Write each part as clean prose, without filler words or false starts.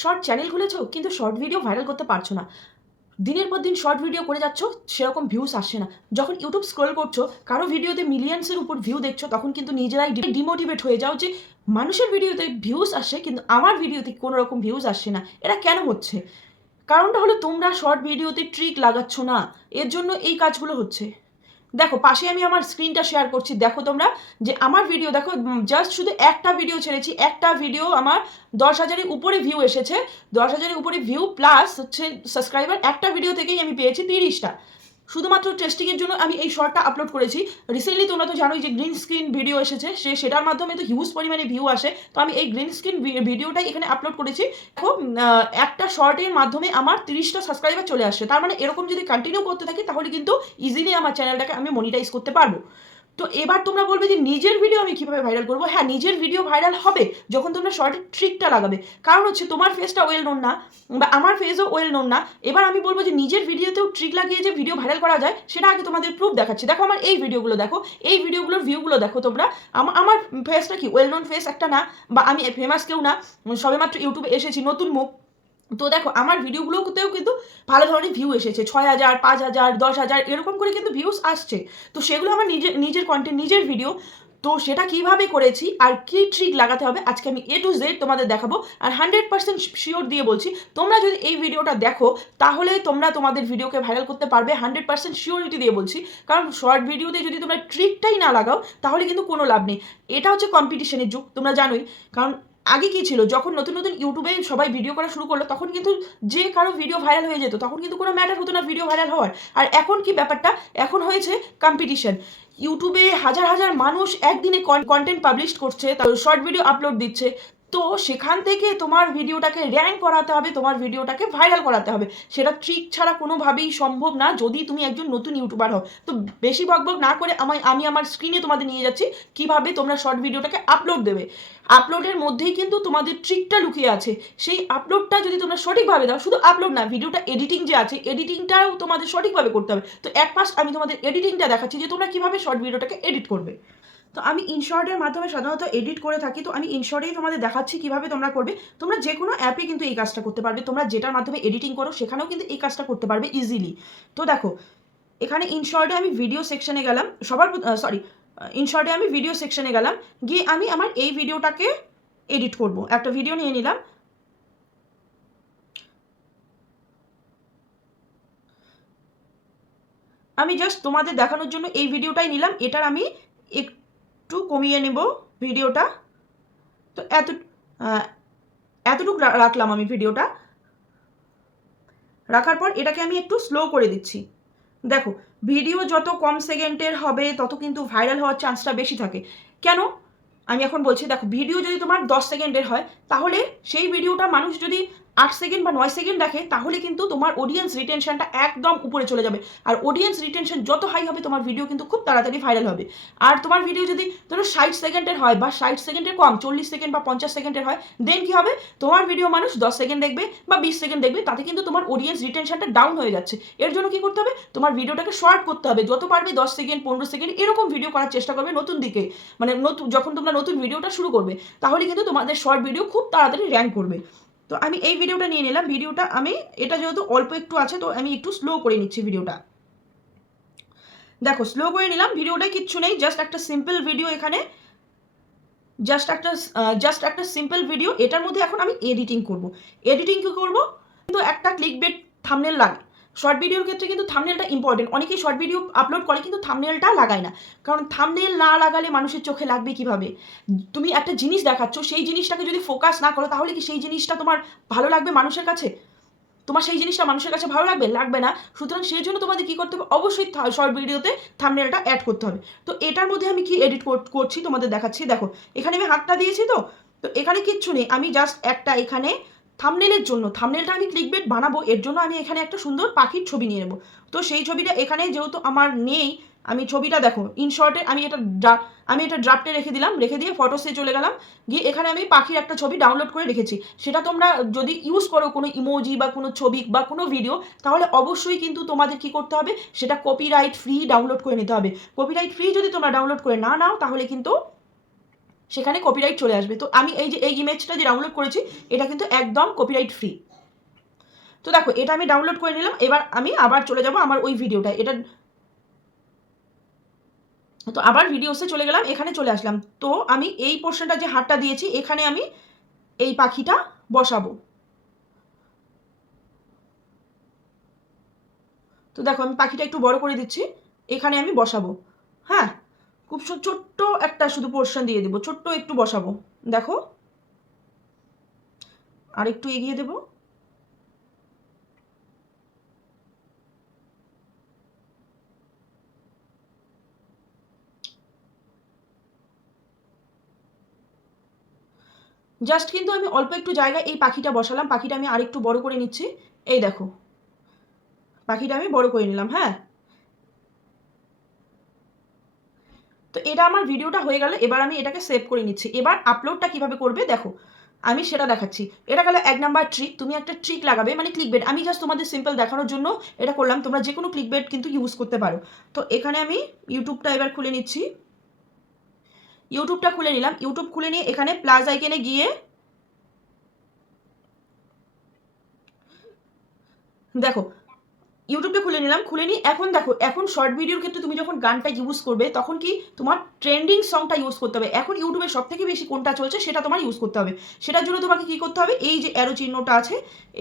Short channel খুলেছো কিন্তু short video viral করতে পারছো না। দিনের পর দিন শর্ট ভিডিও করে যাচ্ছ, সেরকম ভিউস আসছে না। যখন ইউটিউব স্ক্রল করছো, কারো ভিডিওতে মিলিয়ন্সের উপর ভিউ দেখছো, তখন কিন্তু নিজেরাই ডিমোটিভেট হয়ে যাও যে মানুষের ভিডিওতে ভিউস আসে কিন্তু আমার ভিডিওতে কোনো রকম ভিউস আসছে না, এটা কেন হচ্ছে? কারণটা হলো তোমরা শর্ট ভিডিওতে ট্রিক লাগাচ্ছ না, এর জন্য এই কাজগুলো হচ্ছে। দেখো পাশে আমি আমার স্ক্রিনটা শেয়ার করছি, দেখো তোমরা যে আমার ভিডিও দেখো, জাস্ট শুধু একটা ভিডিও ছেড়েছি, একটা ভিডিও আমার 10,000-এর উপরে ভিউ এসেছে। 10,000-এর উপরে ভিউ প্লাস হচ্ছে সাবস্ক্রাইবার, একটা ভিডিও থেকেই আমি পেয়েছি 30টা। শুধুমাত্র টেস্টিংয়ের জন্য আমি এই শর্টটা আপলোড করেছি। রিসেন্টলি তোমরা তো জানোই যে গ্রিন স্ক্রিন ভিডিও এসেছে, সেটার মাধ্যমে তো হিউজ পরিমাণে ভিউ আসে। তো আমি এই গ্রিন স্ক্রিন ভিডিওটাই এখানে আপলোড করেছি। দেখো একটা শর্টের মাধ্যমে আমার 30টা সাবস্ক্রাইবার চলে আসছে। তার মানে এরকম যদি কন্টিনিউ করতে থাকি তাহলে কিন্তু ইজিলি আমার চ্যানেলটাকে আমি মনিটাইজ করতে পারবো। তো এবার তোমরা বলবে যে নিজের ভিডিও আমি কীভাবে ভাইরাল করবো? হ্যাঁ, নিজের ভিডিও ভাইরাল হবে যখন তোমরা শর্টের ট্রিকটা লাগাবে। কারণ হচ্ছে তোমার ফেসটা ওয়েল নোন না, বা আমার ফেসও ওয়েল নোন না। এবার আমি বলবো যে নিজের ভিডিওতেও ট্রিক লাগিয়ে যে ভিডিও ভাইরাল করা যায়, সেটা আগে তোমাদের প্রুফ দেখাচ্ছি। দেখো আমার এই ভিডিওগুলো দেখো, এই ভিডিওগুলোর ভিউগুলো দেখো তোমরা। আমার ফেসটা কি ওয়েল নোন ফেস একটা না, বা আমি ফেমাস কেউ না, সবেমাত্র ইউটিউবে এসেছি, নতুন মুখ। তো দেখো আমার ভিডিওগুলোতেও কিন্তু ভালো ধরনের ভিউ এসেছে, 6,000, 5,000, 10,000 এরকম করে কিন্তু ভিউস আসছে। তো সেগুলো আমার নিজের কন্টেন্ট, নিজের ভিডিও। তো সেটা কিভাবে করেছি আর কি ট্রিক লাগাতে হবে আজকে আমি A to Z তোমাদের দেখাবো। আর 100% শিওর দিয়ে বলছি, তোমরা যদি এই ভিডিওটা দেখো তাহলে তোমরা তোমাদের ভিডিওকে ভাইরাল করতে পারবে, 100% শিওরিটি দিয়ে বলছি। কারণ শর্ট ভিডিওতে যদি তোমরা ট্রিকটাই না লাগাও তাহলে কিন্তু কোনো লাভ নেই। এটা হচ্ছে কম্পিটিশনের যুগ, তোমরা জানোই। কারণ আগে কি ছিল, যখন নতুন নতুন ইউটিউবে সবাই ভিডিও করা শুরু করলো তখন কিন্তু যে কারো ভিডিও ভাইরাল হয়ে যেত, তখন কিন্তু কোনো ম্যাটার হতো না ভিডিও ভাইরাল হওয়ার। আর এখন কি ব্যাপারটা, এখন হয়েছে কম্পিটিশন। ইউটিউবে হাজার হাজার মানুষ একদিনে কন্টেন্ট পাবলিশ করছে, তারপর শর্ট ভিডিও আপলোড দিচ্ছে। তো সেখান থেকে তোমার ভিডিওটাকে র্যাঙ্ক করাতে হবে, তোমার ভিডিওটাকে ভাইরাল করাতে হবে। সেটা ট্রিক ছাড়া কোনোভাবেই সম্ভব না যদি তুমি একজন নতুন ইউটিউবার হও। তো বেশি বকবক না করে আমি আমার স্ক্রিনে তোমাদের নিয়ে যাচ্ছি কিভাবে তোমরা শর্ট ভিডিওটাকে আপলোড দেবে। আপলোডের মধ্যেই কিন্তু তোমাদের ট্রিকটা লুকিয়ে আছে। সেই আপলোডটা যদি তোমরা সঠিকভাবে দাও, শুধু আপলোড না, ভিডিওটা এডিটিং যে আছে, এডিটিংটাও তোমাদের সঠিকভাবে করতে হবে। তো এক ফার্স্ট আমি তোমাদের এডিটিংটা দেখাচ্ছি যে তোমরা কিভাবে শর্ট ভিডিওটাকে এডিট করবে। তো আমি ইনশর্টের মাধ্যমে সাধারণত এডিট করে থাকি, তো আমি ইনশর্টেই তোমাদের দেখাচ্ছি কিভাবে তোমরা করবে। তোমরা যে কোনো অ্যাপে কিন্তু এই কাজটা করতে পারবে, তোমরা যেটার মাধ্যমে এডিটিং করো সেখানেও কিন্তু এই কাজটা করতে পারবে ইজিলি। তো দেখো এখানে ইনশর্টে আমি ভিডিও সেকশনে গেলাম, ইনশর্টে আমি ভিডিও সেকশনে গেলাম, গিয়ে আমি আমার এই ভিডিওটাকে এডিট করব। একটা ভিডিও নিয়ে নিলাম, আমি জাস্ট তোমাদের দেখানোর জন্য এই ভিডিওটাই নিলাম। এটার আমি একটু কমিয়ে নেব ভিডিওটা। তো এতটুকু রাখলাম আমি ভিডিওটা। রাখার পর এটাকে আমি একটু স্লো করে দিচ্ছি। দেখো ভিডিও যত কম সেকেন্ডের হবে তত কিন্তু ভাইরাল হওয়ার চান্সটা বেশি থাকে। কেন আমি এখন বলছি, দেখো ভিডিও যদি তোমার 10 সেকেন্ডের হয় তাহলে সেই ভিডিওটা মানুষ যদি 8 সেকেন্ড বা 9 সেকেন্ড দেখে তাহলে কিন্তু তোমার অডিয়েন্স রিটেনশনটা একদম উপরে চলে যাবে। আর অডিয়েন্স রিটেনশন যত হাই হবে তোমার ভিডিও কিন্তু খুব তাড়াতাড়ি ভাইরাল হবে। আর তোমার ভিডিও যদি ধরো 60 সেকেন্ডের হয় বা 60 সেকেন্ডের কম, 40 সেকেন্ড বা 50 সেকেন্ডের হয়, দেন কি হবে, তোমার ভিডিও মানুষ 10 সেকেন্ড দেখবে বা 20 সেকেন্ড দেখবে, তাতে কিন্তু তোমার অডিয়েন্স রিটেনশনটা ডাউন হয়ে যাচ্ছে। এর জন্য কি করতে হবে, তোমার ভিডিওটাকে শর্ট করতে হবে। যত পারবে 10 সেকেন্ড, 15 সেকেন্ড এরকম ভিডিও করার চেষ্টা করবে নতুন দিকে, মানে যখন তোমরা নতুন ভিডিওটা শুরু করবে, তাহলে কিন্তু তোমাদের শর্ট ভিডিও খুব তাড়াতাড়ি র্যাঙ্ক করবে। তো আমি এই ভিডিওটা নিয়ে নিলাম, ভিডিওটা আমি এটা যেহেতু অল্প একটু আছে তো আমি একটু স্লো করে নিচ্ছি ভিডিওটা। দেখো স্লো করে নিলাম, ভিডিওটাই কিচ্ছু নেই, জাস্ট একটা সিম্পল ভিডিও। এখানে জাস্ট একটা সিম্পল ভিডিও। এটার মধ্যে এখন আমি এডিটিং করব। এডিটিং কি করব, কিন্তু একটা ক্লিকবেট থাম্বনেল লাগে। শর্ট ভিডিওর ক্ষেত্রে কিন্তু থাম্বনেলটা ইম্পর্টেন্ট। অনেকেই শর্ট ভিডিও আপলোড করে কিন্তু থাম্বনেলটা লাগায় না, কারণ থাম্বনেল না লাগালে মানুষের চোখে লাগবে কিভাবে? তুমি একটা জিনিস দেখাচ্ছ, সেই জিনিসটাকে যদি ফোকাস না করো তাহলে কি সেই জিনিসটা তোমার ভালো লাগবে মানুষের কাছে? তোমার সেই জিনিসটা মানুষের কাছে ভালো লাগবে? লাগবে না। সুতরাং সেই জন্য তোমাদের কী করতে হবে, অবশ্যই শর্ট ভিডিওতে থাম্বনেলটা অ্যাড করতে হবে। তো এটার মধ্যে আমি কি এডিট করছি তোমাদের দেখাচ্ছি। দেখো এখানে আমি হাতটা দিয়েছি, তো তো এখানে কিচ্ছু নেই, আমি জাস্ট একটা এখানে থাম্বনেলের জন্য, থাম্বনেলটা আমি ক্লিকবেট বানাবো, এর জন্য আমি এখানে একটা সুন্দর পাখির ছবি নিয়ে নেবো। তো সেই ছবিটা এখানে যেহেতু আমার নেই, আমি ছবিটা দেখো ইনশর্টে আমি এটা ড্রাফটে রেখে দিলাম, রেখে দিয়ে ফটোসে চলে গেলাম, গিয়ে এখানে আমি পাখির একটা ছবি ডাউনলোড করে রেখেছি। সেটা তোমরা যদি ইউজ করো কোনো ইমোজি বা কোনো ছবি বা কোনো ভিডিও, তাহলে অবশ্যই কিন্তু তোমাদের কি করতে হবে, সেটা কপিরাইট ফ্রি ডাউনলোড করে নিতে হবে। কপিরাইট ফ্রি যদি তোমরা ডাউনলোড করে না নাও তাহলে কিন্তু সেখানে কপিরাইট চলে আসবে। তো আমি এই যে এই ইমেজটা যে ডাউনলোড করেছি এটা কিন্তু একদম কপিরাইট ফ্রি। তো দেখো এটা আমি ডাউনলোড করে নিলাম। এবার আমি আবার চলে যাব আমার ওই ভিডিওটা, এটা তো আবার ভিডিওসে চলে গেলাম, এখানে চলে আসলাম। তো আমি এই পোর্শনটা যে হাতটা দিয়েছি এখানে আমি এই পাখিটা বসাবো। তো দেখো আমি পাখিটা একটু বড় করে দিচ্ছি, এখানে আমি বসাবো। হ্যাঁ, খুব ছোট্ট একটা শুধু পোর্শন দিয়ে দেবো, ছোট্ট একটু বসাবো। দেখো আর একটু এগিয়ে দেবো। জাস্ট কিন্তু আমি অল্প একটু জায়গায় এই পাখিটা বসালাম, পাখিটা আমি আরেকটু বড় করে নিচ্ছি। এই দেখো পাখিটা আমি বড় করে নিলাম। হ্যাঁ, তো এটা আমার ভিডিওটা হয়ে গেল। এবার আমি এটাকে সেভ করে নিচ্ছি। এবার আপলোডটা কিভাবে করবে দেখো আমি সেটা দেখাচ্ছি। এটা গেল 1 নাম্বার ট্রিক। তুমি একটা ট্রিক লাগাবে, মানে ক্লিকবেট। আমি জাস্ট তোমাদের সিম্পল দেখানোর জন্য এটা করলাম, তোমরা যে কোনো ক্লিকবেট কিন্তু ইউজ করতে পারো। তো এখানে আমি ইউটিউবটা এবার খুলে নিচ্ছি। ইউটিউবটা খুলে নিলাম। ইউটিউব খুলে নিয়ে এখানে প্লাস আইকনে গিয়ে দেখো ইউটিউবটা খুলে নিলাম। খুলে নিয়ে এখন দেখো, এখন শর্ট ভিডিওর ক্ষেত্রে তুমি যখন গানটা ইউজ করবে তখন কি তোমার ট্রেন্ডিং সংটা ইউজ করতে হবে। এখন ইউটিউবে সব থেকে বেশি কোনটা চলছে সেটা তোমার ইউজ করতে হবে। সেটার জন্য তোমাকে কি করতে হবে, এই যে অ্যারো চিহ্নটা আছে,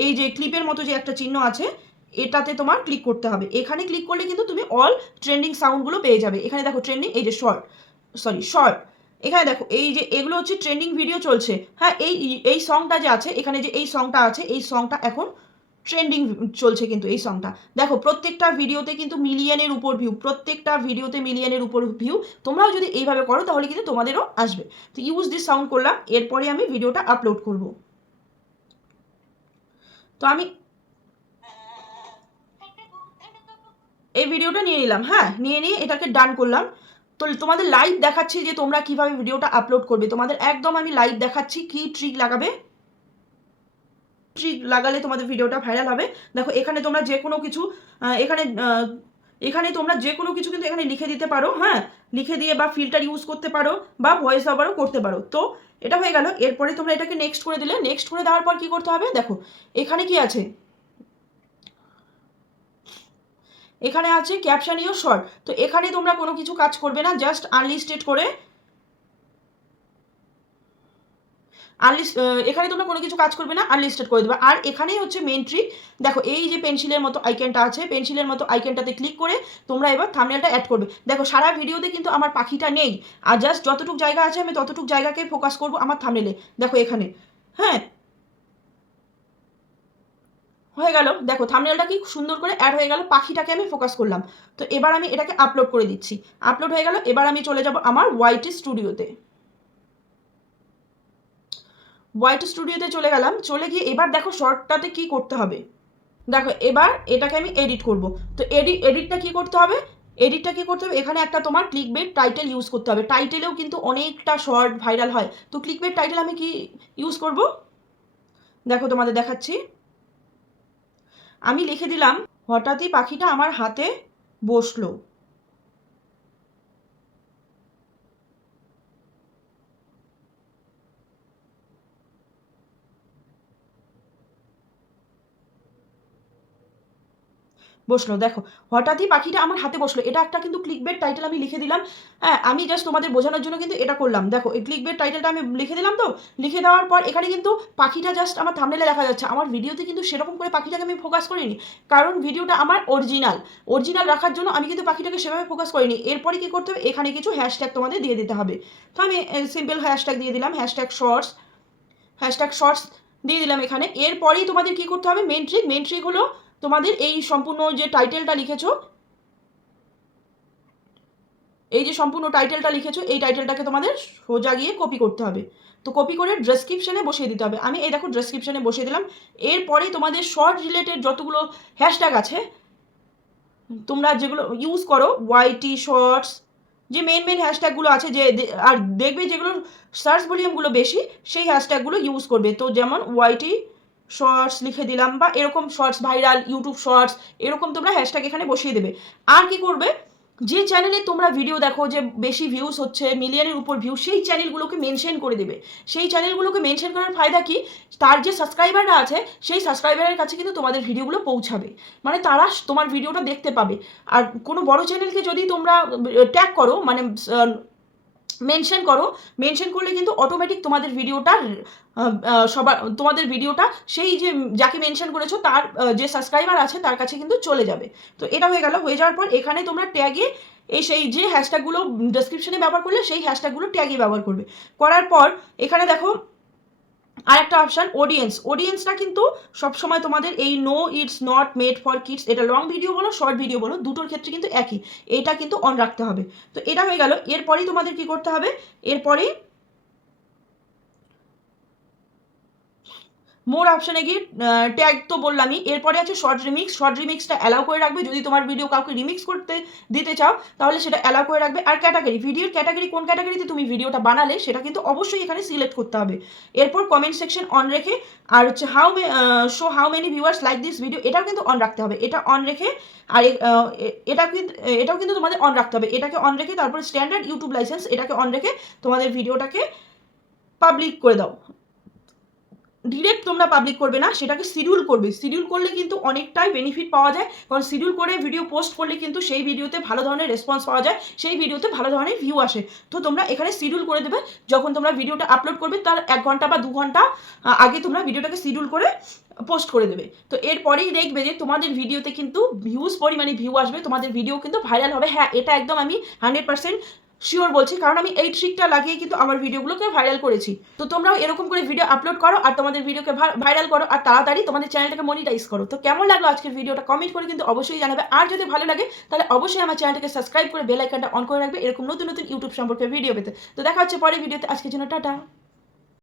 এই যে ক্লিপের মতো যে একটা চিহ্ন আছে, এটাতে তোমার ক্লিক করতে হবে। এখানে ক্লিক করলে কিন্তু তুমি অল ট্রেন্ডিং সাউন্ডগুলো পেয়ে যাবে। এখানে দেখো ট্রেন্ডিং, এই যে শর্ট, এখানে দেখো এই যে এগুলো হচ্ছে ট্রেন্ডিং ভিডিও চলছে। হ্যাঁ, এই এই সংটা যে আছে এখানে, যে এই সংটা আছে, এই সংটা এখন ট্রেন্ডিং চলছে কিন্তু এই সংটা। দেখো প্রত্যেকটা ভিডিওতে কিন্তু মিলিয়নের উপর ভিউ, প্রত্যেকটা ভিডিওতে মিলিয়নের উপর ভিউ। তোমরাও যদি এইভাবে করো তাহলে কিন্তু তোমাদেরও আসবে। তো ইউজ দিস সাউন্ড করলাম, এরপরে আমি ভিডিওটা আপলোড করব। তো আমি এই ভিডিওটা নিয়ে নিলাম। হ্যাঁ, নিয়ে নিয়ে এটাকে ডান করলাম। তো তোমাদের লাইভ দেখাচ্ছি যে তোমরা কিভাবে ভিডিওটা আপলোড করবে। তোমাদের একদম আমি লাইভ দেখাচ্ছি কি ট্রিক লাগাবে, ট্রিক লাগালে তোমাদের ভিডিওটা ভাইরাল হবে। দেখো এখানে তোমরা যে কোনো কিছু এখানে এখানে তোমরা যে কোনো কিছু কিন্তু এখানে লিখে দিতে পারো। হ্যাঁ, লিখে দিয়ে বা ফিল্টার ইউজ করতে পারো বা ভয়েস ওভারও করতে পারো। তো এটা হয়ে গেল। এরপরে তোমরা এটাকে নেক্সট করে দিলে। নেক্সট করে দেওয়ার পর কি করতে হবে দেখো, এখানে কি আছে, এখানে আছে ক্যাপশন ইউর শর্ট। তো এখানে তোমরা কোনো কিছু কাজ করবে না, জাস্ট আনলিস্টেড করে এখানে তোমরা কোনো কিছু কাজ করবে না, আনলিস্টেড করে দেবে। আর এখানেই হচ্ছে মেন ট্রিক। দেখো এই যে পেন্সিলের মতো আইকনটা আছে, পেন্সিলের মতো আইকনটাতে ক্লিক করে তোমরা এবার থাম্বনেলটা অ্যাড করবে। দেখো সারা ভিডিওতে কিন্তু আমার পাখিটা নেই, আর জাস্ট যতটুকু জায়গা আছে আমি ততটুকু জায়গাকে ফোকাস করব আমার থাম্বনেলে। দেখো এখানে, হ্যাঁ হয়ে গেল। দেখো থাম্বনেলটা কি সুন্দর করে অ্যাড হয়ে গেল, পাখিটাকে আমি ফোকাস করলাম। তো এবার আমি এটাকে আপলোড করে দিচ্ছি। আপলোড হয়ে গেল। এবার আমি চলে যাব আমার ওয়াইটি স্টুডিওতে। ওয়াইটি স্টুডিওতে চলে গেলাম। চলে গিয়ে এবার দেখো শর্টটাতে কি করতে হবে। দেখো এবার এটাকে আমি এডিট করব। তো এডিটটা কি করতে হবে, এডিটটা কি করতে হবে, এখানে একটা তোমার ক্লিকবেট টাইটেল ইউজ করতে হবে। টাইটেলেও কিন্তু অনেকটা শর্ট ভাইরাল হয়। তো ক্লিকবেট টাইটেল আমি কি ইউজ করব দেখো তোমাদের দেখাচ্ছি। আমি লিখে দিলাম, হঠাৎই পাখিটা আমার হাতে বসলো। বসলো, দেখো হঠাৎই পাখিটা আমার হাতে বসলো, এটা একটা কিন্তু ক্লিকবেট টাইটেল আমি লিখে দিলাম। হ্যাঁ, আমি জাস্ট তোমাদের বোঝানোর জন্য কিন্তু এটা করলাম। দেখো এই ক্লিকবেট টাইটেলটা আমি লিখে দিলাম। তো লিখে দেওয়ার পর এখানে কিন্তু পাখিটা জাস্ট আমার থাম্বনেলে দেখা যাচ্ছে। আমার ভিডিওতে কিন্তু সেরকম করে পাখিটাকে আমি ফোকাস করিনি, কারণ ভিডিওটা আমার অরিজিনাল রাখার জন্য আমি কিন্তু পাখিটাকে সেভাবে ফোকাস করিনি। এরপরে কি করতে হবে, এখানে কিছু হ্যাশট্যাগ তোমাদের দিয়ে দিতে হবে। তো আমি সিম্পল হ্যাশট্যাগ দিয়ে দিলাম, হ্যাশট্যাগ শর্টস দিয়ে দিলাম এখানে। এরপরেই তোমাদের কি করতে হবে, মেন ট্রিক হলো তোমাদের এই সম্পূর্ণ যে টাইটেলটা লিখেছো, এই যে সম্পূর্ণ টাইটেলটা লিখেছো, এই টাইটেলটাকে তোমাদের সোজা গিয়ে কপি করতে হবে। তো কপি করে ডেসক্রিপশনে বসিয়ে দিতে হবে। আমি এই দেখো ডেসক্রিপশনে বসিয়ে দিলাম। এরপরে তোমাদের শর্ট রিলেটেড যতগুলো হ্যাশট্যাগ আছে তোমরা যেগুলো ইউজ করো, ওয়াইটি শর্টস, যে মেন হ্যাশট্যাগুলো আছে, যে আর দেখবে যেগুলো সার্চ ভলিউমগুলো বেশি সেই হ্যাশট্যাগুলো ইউজ করবে। তো যেমন ওয়াইটি শর্টস লিখে দিলাম, বা এরকম শর্টস ভাইরাল, ইউটিউব শর্টস, এরকম তোমরা হ্যাশট্যাগ এখানে বসিয়ে দেবে। আর কি করবে, যে চ্যানেলে তোমরা ভিডিও দেখো যে বেশি ভিউজ হচ্ছে, মিলিয়নের উপর ভিউ, সেই চ্যানেলগুলোকে মেনশন করে দেবে। সেই চ্যানেলগুলোকে মেনশন করার ফায়দা কি, তার যে সাবস্ক্রাইবাররা আছে সেই সাবস্ক্রাইবারের কাছে কিন্তু তোমাদের ভিডিওগুলো পৌঁছাবে, মানে তারা তোমার ভিডিওটা দেখতে পাবে। আর কোনো বড় চ্যানেলকে যদি তোমরা ট্যাগ করো, মানে মেনশন করো, মেনশন করলে কিন্তু অটোমেটিক তোমাদের ভিডিওটা সবার, তোমাদের ভিডিওটা সেই যে যাকে মেনশন করেছো তার যে সাবস্ক্রাইবার আছে তার কাছে কিন্তু চলে যাবে। তো এটা হয়ে গেল। হয়ে যাওয়ার পর এখানে তোমরা ট্যাগে সেই যে হ্যাশট্যাগুলো ডেসক্রিপশনে ব্যবহার করলে সেই হ্যাশট্যাগুলো ট্যাগে ব্যবহার করবে। করার পর এখানে দেখো আর একটা অপশান অডিয়েন্স। অডিয়েন্সটা কিন্তু সবসময় তোমাদের এই no it's not made for kids, এটা লং ভিডিও বলো শর্ট ভিডিও বলো দুটোর ক্ষেত্রে কিন্তু একই, এইটা কিন্তু অন রাখতে হবে। তো এটা হয়ে গেল। এরপরেই তোমাদের কি করতে হবে, এরপরেই মোর অপশানে গিয়ে ট্যাগ তো বললামই। এরপরে আছে শর্ট রিমিক্স। শর্ট রিমিক্সটা অ্যালাউ করে রাখবে, যদি তোমার ভিডিও কাউকে রিমিক্স করতে দিতে চাও তাহলে সেটা অ্যালাউ করে রাখবে। আর ক্যাটাগরি, ভিডিওর ক্যাটাগরি কোন ক্যাটাগরিতে তুমি ভিডিওটা বানালে সেটা কিন্তু অবশ্যই এখানে সিলেক্ট করতে হবে। এরপর কমেন্ট সেকশন অন রেখে, আর হচ্ছে how many viewers like this video, এটাও কিন্তু অন রাখতে হবে। এটা অন রেখে আর এটাও কিন্তু তোমাদের অন রাখতে হবে। এটাকে অন রেখে তারপর স্ট্যান্ডার্ড ইউটিউব লাইসেন্স, এটাকে অন রেখে তোমাদের ভিডিওটাকে পাবলিক করে দাও। ডিরেক্ট তোমরা পাবলিক করবে না, সেটাকে শিডিউল করবে। শিডিউল করলে কিন্তু অনেকটাই বেনিফিট পাওয়া যায়, কারণ শিডিউল করে ভিডিও পোস্ট করলে কিন্তু সেই ভিডিওতে ভালো ধরনের রেসপন্স পাওয়া যায়, সেই ভিডিওতে ভালো ধরনের ভিউ আসে। তো তোমরা এখানে শিডিউল করে দেবে, যখন তোমরা ভিডিওটা আপলোড করবে তার 1 ঘন্টা বা 2 ঘন্টা আগে তোমরা ভিডিওটাকে শিডিউল করে পোস্ট করে দেবে। তো এরপরেই দেখবে যে তোমাদের ভিডিওতে কিন্তু ভিউজ পরিমাণে ভিউ আসবে, তোমাদের ভিডিও কিন্তু ভাইরাল হবে। হ্যাঁ, এটা একদম আমি 100% শিওর বলছি, কারণ আমি এই ট্রিকটা লাগিয়ে কিন্তু আমার ভিডিওগুলোকে ভাইরাল করেছি। তো তোমরাও এরকম করে ভিডিও আপলোড করো আর তোমাদের ভিডিওকে ভাইরাল করো, আর তাড়াতাড়ি তোমাদের চ্যানেলটাকে মনিটাইজ করো। তো কেমন লাগলো আজকের ভিডিওটা কমেন্ট করে কিন্তু অবশ্যই জানাবে। আর যদি ভালো লাগে তাহলে অবশ্যই আমার চ্যানেলটাকে সাবস্ক্রাইব করে বেল আইকনটা অন করে রাখবে এরকম নতুন নতুন ইউটিউব সম্পর্কে ভিডিও পেতে। তো দেখা হচ্ছে পরের ভিডিওতে, আজকের জন্য টাটা।